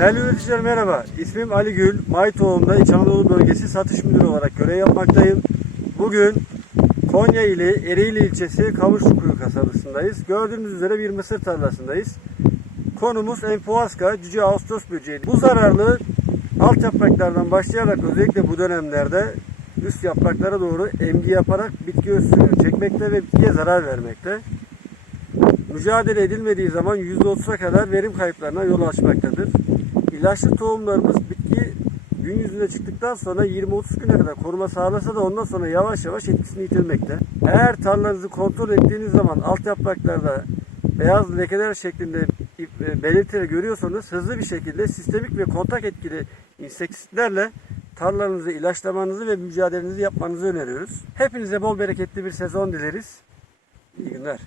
Değerli üreticiler merhaba. İsmim Ali Gül. May Tohum'da İç Anadolu Bölgesi satış müdürü olarak görev yapmaktayım. Bugün Konya ili Ereğli ilçesi Kavuşlukuyu kasabasındayız. Gördüğünüz üzere bir mısır tarlasındayız. Konumuz Empuaska, cüce Ağustos böceği. Bu zararlı alt yapraklardan başlayarak özellikle bu dönemlerde üst yapraklara doğru emgi yaparak bitki özsünü çekmekte ve bitkiye zarar vermekte. Mücadele edilmediği zaman %30'a kadar verim kayıplarına yol açmaktadır. İlaçlı tohumlarımız bitki gün yüzüne çıktıktan sonra 20-30 güne kadar koruma sağlasa da ondan sonra yavaş yavaş etkisini yitirmekte. Eğer tarlanızı kontrol ettiğiniz zaman alt yapraklarda beyaz lekeler şeklinde e, belirtileri görüyorsanız hızlı bir şekilde sistemik ve kontak etkili insektisitlerle tarlanızı ilaçlamanızı ve mücadelenizi yapmanızı öneriyoruz. Hepinize bol bereketli bir sezon dileriz. İyi günler.